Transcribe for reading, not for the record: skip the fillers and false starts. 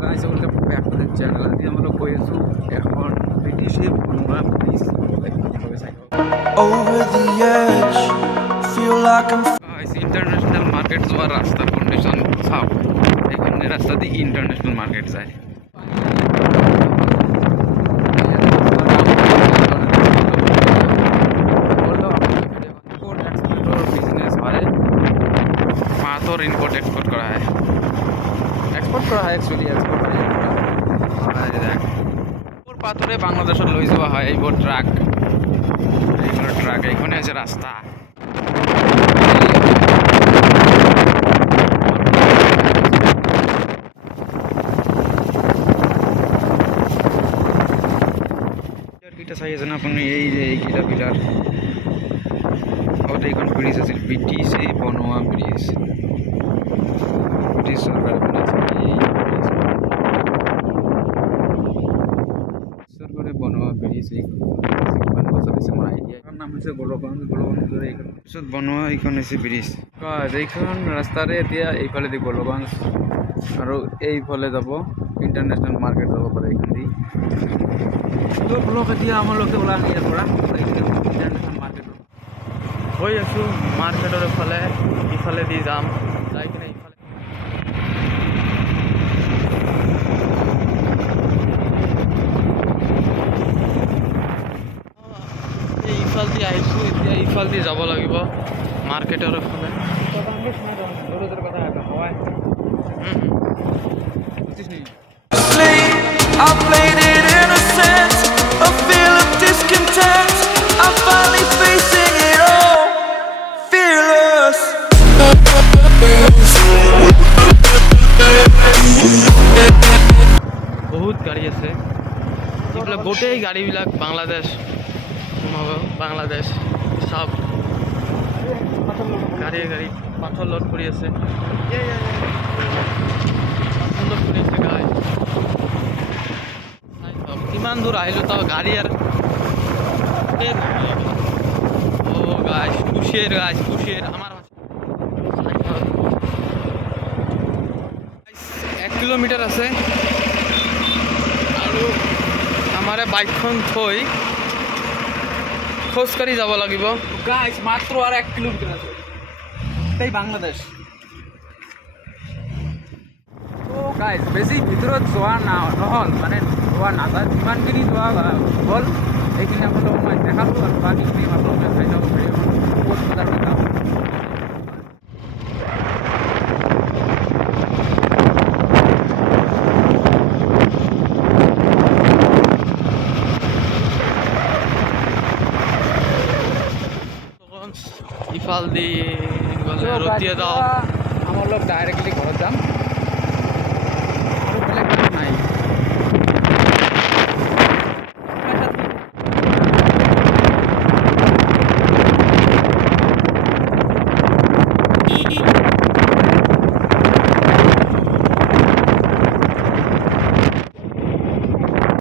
guys, welcome back to the channel. আজি আমৰা গৈ আছো এখন ব্ৰিটিছে বনোৱা bridge over the edge feel like I'm guys international market যোৱা ৰাস্তাৰ কন্ডিশন চাও এইখানে রাস্তা দি ইন্টারন্যাশনাল মার্কেট যায় और इम्पोर्ट एक्सपोर्ट करा है एक्चुअली एक्सपोर्ट और पाथरे बांग्लादेश लई जावा है এইবোৰ ট্রাক এইখানে আছে রাস্তা কিটা চাই আছে না আপুনি এই যে এইকিটা পিলার और এইখন ব্রিজ আছে ব্রিটিছে বনোৱা ব্ৰিজ ব্ৰিটিশ সৰকাৰ সৰকাৰে বনোৱা ব্ৰিজ কিমান বছৰ হৈছে মোৰ আইডিয়া এৰ নাম হৈছে গোলগঞ্জ ধৰে এইখন পিছত বনোৱা এইখন হৈছে ব্ৰিজ এইখন ৰাস্তাৰে এতিয়া এইফালে দি গোলগঞ্জ আৰু এইফালে যাব ইন্টাৰন্যাশনাল মাৰ্কেট যাব পাৰে এইখন দি তো ব্লক এতিয়া আমালোকে ওলাম ইয়াৰ পৰা ইন্টাৰন্যাশনাল মাৰ্কেট হৈ আছো মাৰ্কেটৰ ইফালে দি যাম যাই কিনে ইফালে ইফাল দি আহিছো এতিয়া ইফাল দি যাব লাগিব মাৰ্কেটৰ ফালে I played it innocent, a feel of discontent. I'm finally facing it all, fearless. বহুত গাড়ি আছে এগুলো গোটেই গাড়িবিলাক বাংলাদেশ সব গাড়ি পাথর লোড কৰি আছে লোড কৰি আছে গাড়ি কিমান দূর আহিলো তো গাড়ি আর ও গাছ কুশের আমার 1 কিলোমিটার আছে আর আমার বাইকখন থৈ খোজকাঢ়ি যাব লাগিব গাইস মাত্র আর 1 কিলোমিটার আছে তাই বাংলাদেশ তো গাইস বেশি ভিতৰত যোৱা নহল মানে যোৱা নাযায় যিমানখিনি যোৱা হ'ল এইখিনি আপোনালোকক মই দেখালোঁ আৰু বাকীখিনি আপোনালোকে চাই চাব পাৰিব ক'ত বজাৰ দেখাম ইফাল দি গ'লে ৰ'দ দিয়ে যাওঁ আমাৰ ডাইৰেক্টলি ঘৰত যাম